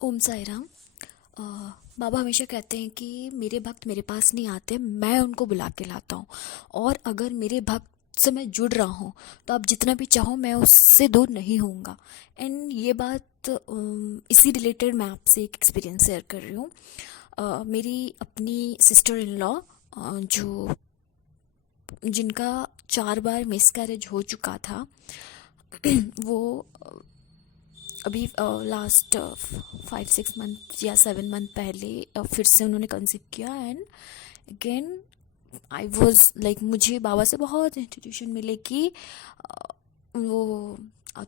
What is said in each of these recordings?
ओम साई राम। अ, बाबा हमेशा कहते हैं कि मेरे भक्त मेरे पास नहीं आते, मैं उनको बुला के लाता हूँ। और अगर मेरे भक्त से मैं जुड़ रहा हूँ तो आप जितना भी चाहो मैं उससे दूर नहीं होऊंगा। एंड ये बात इसी रिलेटेड मैं आपसे एक एक्सपीरियंस शेयर कर रही हूँ। मेरी अपनी सिस्टर इन लॉ जो जिनका 4 बार मिसकैरेज हो चुका था वो अभी लास्ट 5-6 मंथ या 7 मंथ पहले फिर से उन्होंने कंसीव किया। And again I was like, मुझे बाबा से बहुत इंस्टीट्यूशन मिले कि वो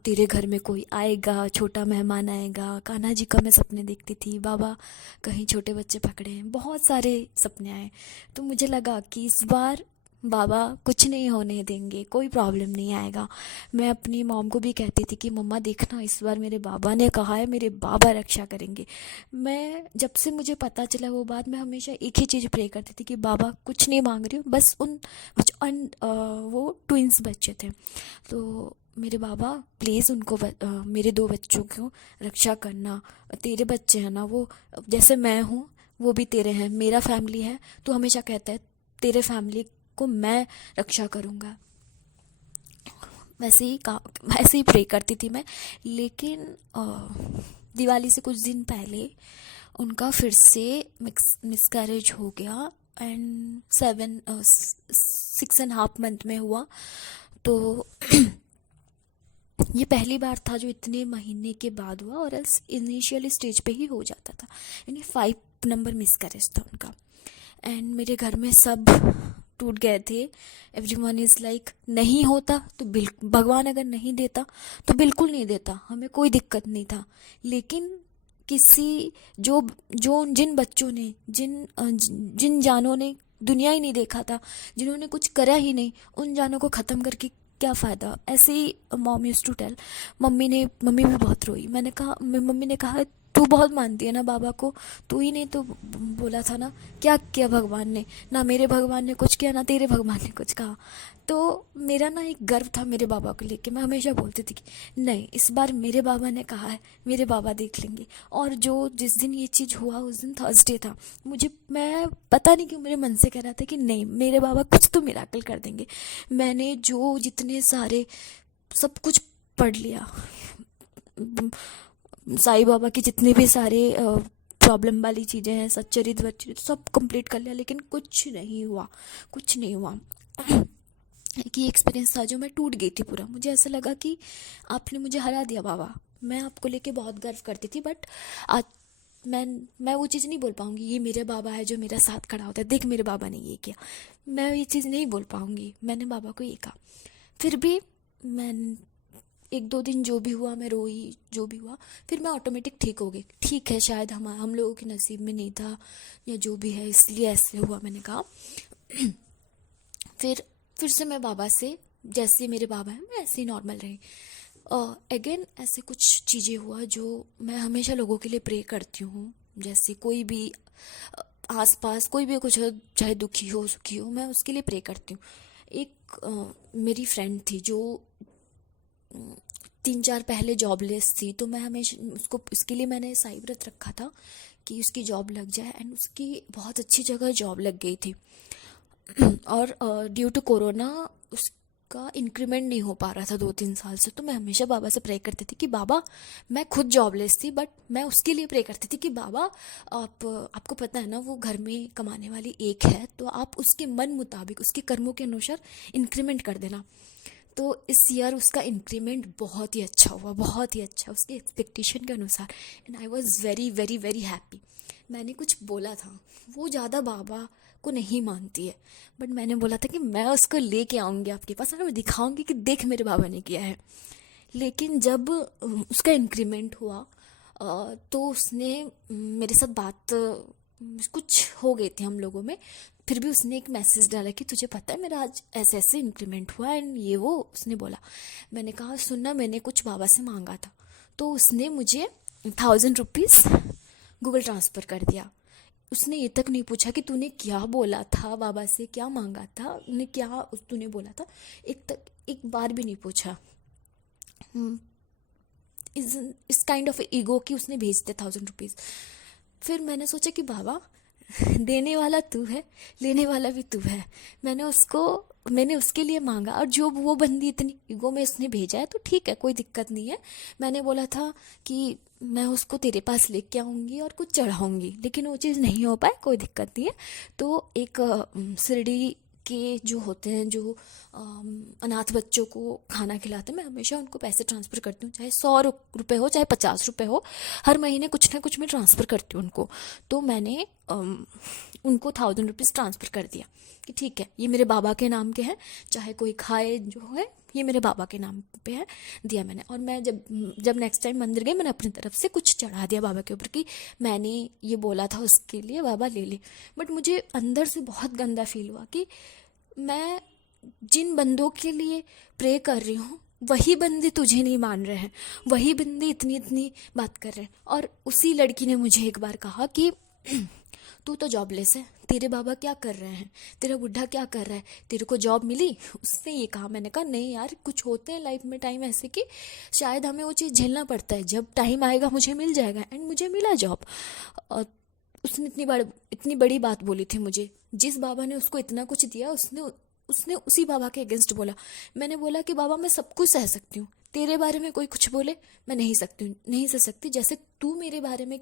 तेरे घर में कोई आएगा, छोटा मेहमान आएगा। कान्हा जी का मैं सपने देखती थी, बाबा कहीं छोटे बच्चे पकड़े हैं, बहुत सारे सपने आए। तो मुझे लगा कि इस बार बाबा कुछ नहीं होने देंगे, कोई प्रॉब्लम नहीं आएगा। मैं अपनी मॉम को भी कहती थी कि मम्मा देखना, इस बार मेरे बाबा ने कहा है, मेरे बाबा रक्षा करेंगे। मैं जब से मुझे पता चला वो बात, मैं हमेशा एक ही चीज़ प्रे करती थी कि बाबा कुछ नहीं मांग रही हूँ, बस उन कुछ वो ट्विंस बच्चे थे तो मेरे बाबा प्लीज़ उनको मेरे 2 बच्चों को रक्षा करना। तेरे बच्चे हैं ना वो, जैसे मैं हूँ वो भी तेरे हैं, मेरा फैमिली है। तो हमेशा कहता है तेरे फैमिली को मैं रक्षा करूँगा। वैसे ही वैसे ही प्रे करती थी मैं। लेकिन दिवाली से कुछ दिन पहले उनका फिर से मिसकैरेज हो गया। एंड 6.5 मंथ में हुआ। तो ये पहली बार था जो इतने महीने के बाद हुआ, और एल्स इनिशियल स्टेज पे ही हो जाता था। यानी 5 नंबर मिसकैरेज था उनका। एंड मेरे घर में सब टूट गए थे। एवरीवन इज़ लाइक, नहीं होता तो बिल्कुल, भगवान अगर नहीं देता तो बिल्कुल नहीं देता, हमें कोई दिक्कत नहीं था। लेकिन किसी जो जो जिन बच्चों ने जिन जानों ने दुनिया ही नहीं देखा था, जिन्होंने कुछ करा ही नहीं, उन जानों को ख़त्म करके क्या फ़ायदा। ऐसे ही mom use to tell. Mummy भी बहुत रोई। मम्मी ने कहा तू बहुत मानती है ना बाबा को, तू ही ने तो बोला था ना, क्या किया भगवान ने, ना मेरे भगवान ने कुछ किया ना तेरे भगवान ने कुछ कहा। तो मेरा ना एक गर्व था मेरे बाबा को लेके। मैं हमेशा बोलती थी कि नहीं, इस बार मेरे बाबा ने कहा है, मेरे बाबा देख लेंगे। और जिस दिन ये चीज़ हुआ उस दिन थर्सडे था। मैं पता नहीं क्यों मेरे मन से कह रहा था कि नहीं, मेरे बाबा कुछ तो मिराकल कर देंगे। मैंने जो जितने सारे सब कुछ पढ़ लिया, साईं बाबा की जितने भी सारे प्रॉब्लम वाली चीज़ें हैं, सच्चरित वच्चरित सब कंप्लीट कर लिया, लेकिन कुछ नहीं हुआ, कुछ नहीं हुआ। कि एक्सपीरियंस था जो मैं टूट गई थी पूरा। मुझे ऐसा लगा कि आपने मुझे हरा दिया बाबा। मैं आपको लेके बहुत गर्व करती थी, बट आज मैं मैं वो चीज़ नहीं बोल पाऊंगी ये मेरे बाबा है जो मेरा साथ खड़ा होता है, देख मेरे बाबा ने ये किया। मैं ये चीज़ नहीं बोल पाऊंगी। मैंने बाबा को ये कहा। फिर भी मैं 1-2 दिन जो भी हुआ मैं रोई, जो भी हुआ। फिर मैं ऑटोमेटिक ठीक हो गई। ठीक है, शायद हम लोगों के नसीब में नहीं था, या जो भी है इसलिए ऐसे हुआ, मैंने कहा। फिर फिर से मैं बाबा से, जैसे मेरे बाबा हैं मैं ऐसे ही नॉर्मल रही। अगेन ऐसे कुछ चीज़ें हुआ जो मैं हमेशा लोगों के लिए प्रे करती हूँ। जैसे कोई भी आसपास कोई भी कुछ हो, चाहे दुखी हो सुखी हो, मैं उसके लिए प्रे करती हूँ। एक मेरी फ्रेंड थी जो 3-4 पहले जॉबलेस थी। तो मैं हमेशा उसको, इसके लिए मैंने साई व्रत रखा था कि उसकी जॉब लग जाए। एंड उसकी बहुत अच्छी जगह जॉब लग गई थी। और ड्यू टू कोरोना उसका इंक्रीमेंट नहीं हो पा रहा था 2-3 साल से। तो मैं हमेशा बाबा से प्रे करती थी कि बाबा, मैं खुद जॉबलेस थी बट मैं उसके लिए प्रे करती थी कि बाबा, आपको पता है ना वो घर में कमाने वाली एक है, तो आप उसके मन मुताबिक उसके कर्मों के अनुसार इंक्रीमेंट कर देना। तो इस ईयर उसका इंक्रीमेंट बहुत ही अच्छा हुआ, बहुत ही अच्छा, उसके एक्सपेक्टेशन के अनुसार। And I was very very very happy. मैंने कुछ बोला था, वो ज़्यादा बाबा को नहीं मानती है, बट मैंने बोला था कि मैं उसको लेके आऊँगी आपके पास और मैं दिखाऊंगी कि देख मेरे बाबा ने किया है। लेकिन जब उसका इंक्रीमेंट हुआ तो उसने मेरे साथ बात, कुछ हो गई थी हम लोगों में। फिर भी उसने एक मैसेज डाला कि तुझे पता है मेरा आज ऐसे ऐसे इंक्रीमेंट हुआ एंड ये वो उसने बोला। मैंने कहा सुनना, मैंने कुछ बाबा से मांगा था। तो उसने मुझे 1000 रुपीज़ गूगल ट्रांसफ़र कर दिया। उसने ये तक नहीं पूछा कि तूने क्या बोला था बाबा से, क्या मांगा था, उन्हें क्या तूने बोला था, एक बार भी नहीं पूछा। इस काइंड ऑफ ईगो कि उसने भेज दिया 1000 रुपीज़। फिर मैंने सोचा कि बाबा, देने वाला तू है, लेने वाला भी तू है। मैंने उसके लिए मांगा, और जो वो बंदी इतनी ईगो में उसने भेजा है तो ठीक है, कोई दिक्कत नहीं है। मैंने बोला था कि मैं उसको तेरे पास लेके आऊँगी और कुछ चढ़ाऊँगी, लेकिन वो चीज़ नहीं हो पाए, कोई दिक्कत नहीं है। तो एक शिरडी के जो होते हैं, जो अनाथ बच्चों को खाना खिलाते हैं, मैं हमेशा उनको पैसे ट्रांसफ़र करती हूँ, चाहे 100 रुपये हो, चाहे 50 रुपये हो, हर महीने कुछ ना कुछ मैं ट्रांसफ़र करती हूँ उनको। तो मैंने उनको 1000 रुपीज़ ट्रांसफ़र कर दिया कि ठीक है, ये मेरे बाबा के नाम के हैं, चाहे कोई खाए, जो है ये मेरे बाबा के नाम पे है, दिया मैंने। और मैं जब नेक्स्ट टाइम मंदिर गई, मैंने अपनी तरफ से कुछ चढ़ा दिया बाबा के ऊपर कि मैंने ये बोला था उसके लिए, बाबा ले ले। बट मुझे अंदर से बहुत गंदा फील हुआ कि मैं जिन बंदों के लिए प्रे कर रही हूँ, वही बंदे तुझे नहीं मान रहे हैं, वही बंदे इतनी इतनी बात कर रहे हैं। और उसी लड़की ने मुझे एक बार कहा कि तू तो जॉबलेस है, तेरे बाबा क्या कर रहे हैं, तेरा बुढ़ा क्या कर रहा है, तेरे को जॉब मिली? उसने ये कहा। मैंने कहा नहीं यार, कुछ होते हैं लाइफ में टाइम ऐसे कि शायद हमें वो चीज़ झेलना पड़ता है, जब टाइम आएगा मुझे मिल जाएगा। एंड मुझे मिला जॉब। और उसने इतनी बड़ी बात बोली थी मुझे। जिस बाबा ने उसको इतना कुछ दिया, उसने उसी बाबा के अगेंस्ट बोला। मैंने बोला कि बाबा, मैं सब कुछ सह सकती हूँ, तेरे बारे में कोई कुछ बोले मैं नहीं सह सकती। जैसे तू मेरे बारे में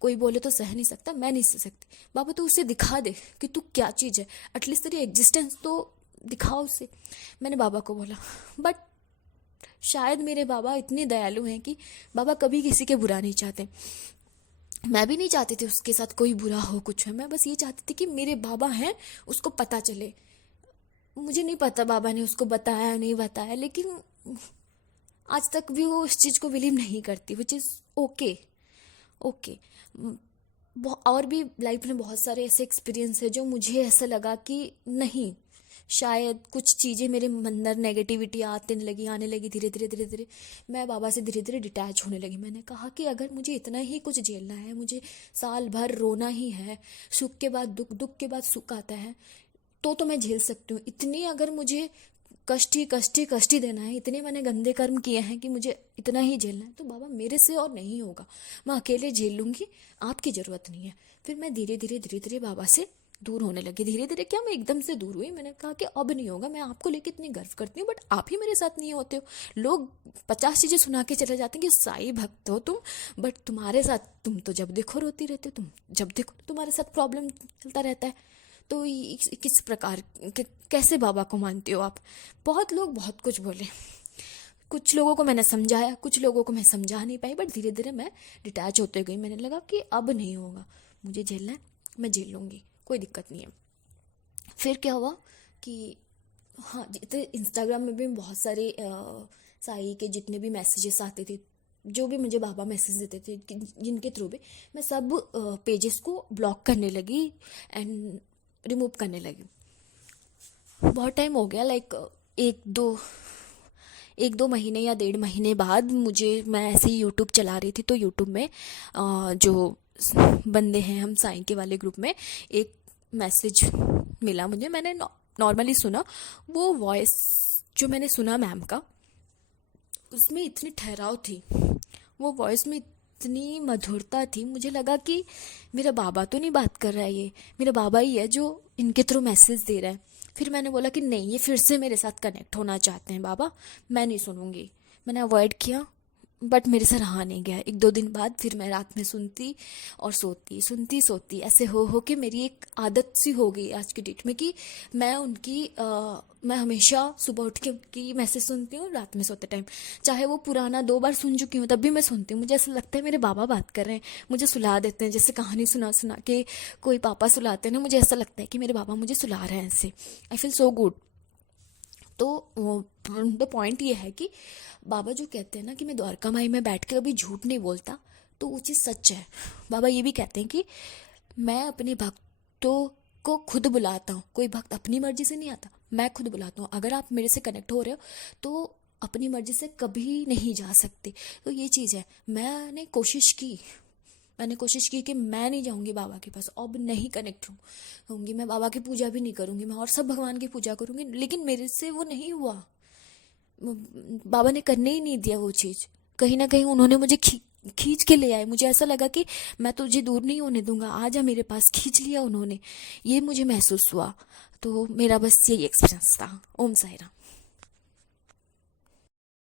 कोई बोले तो सह नहीं सकता, मैं नहीं सह सकती। बाबा, तो उसे दिखा दे कि तू क्या चीज़ है, एटलीस्ट तेरी एग्जिस्टेंस तो दिखाओ उसे। मैंने बाबा को बोला। बट शायद मेरे बाबा इतने दयालु हैं कि बाबा कभी किसी के बुरा नहीं चाहते। मैं भी नहीं चाहती थी उसके साथ कोई बुरा हो, कुछ है। मैं बस ये चाहती थी कि मेरे बाबा हैं, उसको पता चले। मुझे नहीं पता बाबा ने उसको बताया नहीं बताया, लेकिन आज तक भी वो उस चीज़ को बिलीव नहीं करती, विच इज़ ओके। ओके। और भी लाइफ में बहुत सारे ऐसे एक्सपीरियंस है जो मुझे ऐसा लगा कि नहीं, शायद कुछ चीज़ें मेरे अंदर नेगेटिविटी आने लगी धीरे धीरे धीरे धीरे। मैं बाबा से धीरे धीरे डिटैच होने लगी। मैंने कहा कि अगर मुझे इतना ही कुछ झेलना है, मुझे साल भर रोना ही है, सुख के बाद दुख, दुख के बाद सुख आता है, तो मैं झेल सकती हूँ। इतनी अगर मुझे कष्ट ही देना है, इतने मैंने गंदे कर्म किए हैं कि मुझे इतना ही झेलना है, तो बाबा मेरे से और नहीं होगा, मैं अकेले झेल लूँगी, आपकी ज़रूरत नहीं है। फिर मैं धीरे धीरे बाबा से दूर होने लगी। धीरे धीरे क्या, मैं एकदम से दूर हुई। मैंने कहा कि अब नहीं होगा, मैं आपको लेके इतनी गर्व करती हूँ, बट आप ही मेरे साथ नहीं होते हो। लोग 50 चीज़ें सुना के चले जाते हैं कि साईं भक्त हो तुम, बट तुम्हारे साथ, तुम तो जब देखो रोती रहते हो, तुम जब देखो तुम्हारे साथ प्रॉब्लम चलता रहता है। तो किस प्रकार कैसे बाबा को मानते हो आप? बहुत लोग बहुत कुछ बोले, कुछ लोगों को मैंने समझाया, कुछ लोगों को मैं समझा नहीं पाई, बट धीरे धीरे मैं डिटैच होते गई। मैंने लगा कि अब नहीं होगा, मुझे झेलना है, मैं झेल लूँगी, कोई दिक्कत नहीं है। फिर क्या हुआ कि हाँ, जितने इंस्टाग्राम में भी बहुत सारे साई के जितने भी मैसेजेस आते थे, जो भी मुझे बाबा मैसेज देते थे, जिनके थ्रू भी मैं सब पेजेस को ब्लॉक करने लगी एंड रिमूव करने लगी। बहुत टाइम हो गया, लाइक एक दो महीने या 1.5 महीने बाद मैं ऐसे ही यूट्यूब चला रही थी, तो यूट्यूब में जो बंदे हैं हम साईं के वाले ग्रुप में, एक मैसेज मिला मुझे। मैंने नॉर्मली सुना, वो वॉइस जो मैंने सुना मैम का, उसमें इतनी ठहराव थी, वो वॉइस में इतनी मधुरता थी, मुझे लगा कि मेरा बाबा तो नहीं बात कर रहा है, ये मेरा बाबा ही है जो इनके थ्रू मैसेज दे रहा है। फिर मैंने बोला कि नहीं, ये फिर से मेरे साथ कनेक्ट होना चाहते हैं बाबा, मैं नहीं सुनूंगी। मैंने अवॉइड किया, बट मेरे से रहा नहीं गया। 1-2 दिन बाद फिर मैं रात में सुनती और सोती ऐसे हो के मेरी एक आदत सी हो गई आज की डेट में कि मैं हमेशा सुबह उठ के उनकी मैसेज सुनती हूँ रात में सोते टाइम। चाहे वो पुराना 2 बार सुन चुकी हूँ, तब भी मैं सुनती हूँ। मुझे ऐसा लगता है मेरे बाबा बात कर रहे हैं, मुझे सुला देते हैं, जैसे कहानी सुना सुना के कोई पापा सुलाते हैं ना, मुझे ऐसा लगता है कि मेरे बाबा मुझे सुला रहे हैं ऐसे। I feel so good. तो द पॉइंट ये है कि बाबा जो कहते हैं ना कि मैं द्वारका माई में बैठ के कभी झूठ नहीं बोलता, तो वो चीज़ सच है। बाबा ये भी कहते हैं कि मैं अपने भक्तों को खुद बुलाता हूँ, कोई भक्त अपनी मर्जी से नहीं आता, मैं खुद बुलाता हूँ। अगर आप मेरे से कनेक्ट हो रहे हो तो अपनी मर्जी से कभी नहीं जा सकते। तो ये चीज़ है। मैंने कोशिश की कि मैं नहीं जाऊंगी बाबा के पास, अब नहीं कनेक्ट होंगी, मैं बाबा की पूजा भी नहीं करूंगी, मैं और सब भगवान की पूजा करूंगी, लेकिन मेरे से वो नहीं हुआ। बाबा ने करने ही नहीं दिया वो चीज़। कहीं ना कहीं उन्होंने मुझे खींच के ले आए। मुझे ऐसा लगा कि मैं तुझे दूर नहीं होने दूंगा, आजा मेरे पास, खींच लिया उन्होंने। ये मुझे महसूस हुआ। तो मेरा बस यही एक्सपीरियंस था। ओम साई राम।